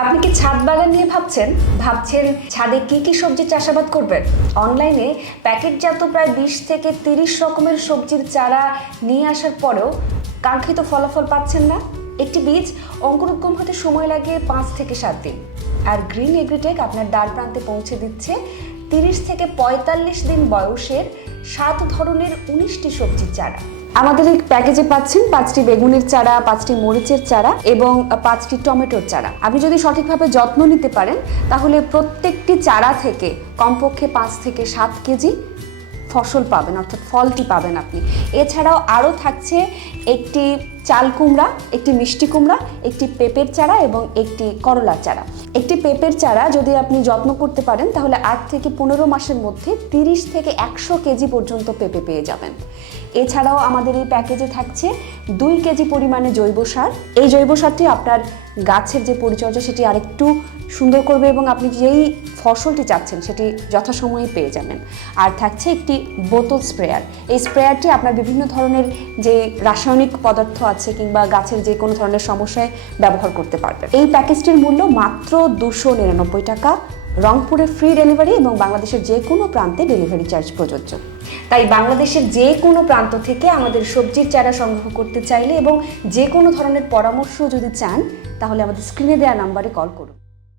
আপনি কি ছাদ বাগান নিয়ে ভাবছেন ছাদে কি কি সবজি চাষাবাদ করবেন? অনলাইনে প্যাকেটজাত প্রায় 20 থেকে 30 রকমের সবজির চারা নিয়ে আসার পরেও কাঙ্ক্ষিত ফলাফল পাচ্ছেন না। একটি বীজ অঙ্কুরোদ্গম হতে সময় লাগে 5 থেকে 7 দিন, আর গ্রিন এগ্রিটেক আপনার দ্বার প্রান্তে পৌঁছে দিচ্ছে 30 থেকে 45 দিন বয়সের 7 ধরনের 19টি সবজির চারা। আমাদের এই প্যাকেজে পাচ্ছেন 5টি বেগুনের চারা, 5টি মরিচের চারা এবং 5টি টমেটোর চারা। আপনি যদি সঠিকভাবে যত্ন নিতে পারেন তাহলে প্রত্যেকটি চারা থেকে কমপক্ষে 5 থেকে 7 কেজি ফসল পাবেন, অর্থাৎ ফলটি পাবেন আপনি। এছাড়াও আরও থাকছে একটি চাল কুমড়া, একটি মিষ্টি কুমড়া, একটি পেঁপের চারা এবং একটি করলার চারা। একটি পেঁপের চারা যদি আপনি যত্ন করতে পারেন তাহলে 8 থেকে 15 মাসের মধ্যে 30 থেকে 100 কেজি পর্যন্ত পেঁপে পেয়ে যাবেন। এছাড়াও আমাদের এই প্যাকেজে থাকছে 2 কেজি পরিমাণে জৈব সার। এই জৈব সারটি আপনার গাছের যে পরিচর্যা সেটি আরেকটু সুন্দর করবে এবং আপনি যেই ফসলটি চাচ্ছেন সেটি যথাসময়ে পেয়ে যাবেন। আর থাকছে একটি বোতল স্প্রেয়ার। এই স্প্রেয়ারটি আপনার বিভিন্ন ধরনের যে রাসায়নিক পদার্থ আছে কিংবা গাছের যে কোনো ধরনের সমস্যায় ব্যবহার করতে পারবেন। এই প্যাকেজটির মূল্য মাত্র 299 টাকা। রংপুরে ফ্রি ডেলিভারি এবং বাংলাদেশের যে কোনো প্রান্তে ডেলিভারি চার্জ প্রযোজ্য। তাই বাংলাদেশের যে কোনো প্রান্ত থেকে আমাদের সবজির চারা সংগ্রহ করতে চাইলে এবং যে কোনো ধরনের পরামর্শ যদি চান তাহলে আমাদের স্ক্রিনে দেওয়া নাম্বারে কল করুন।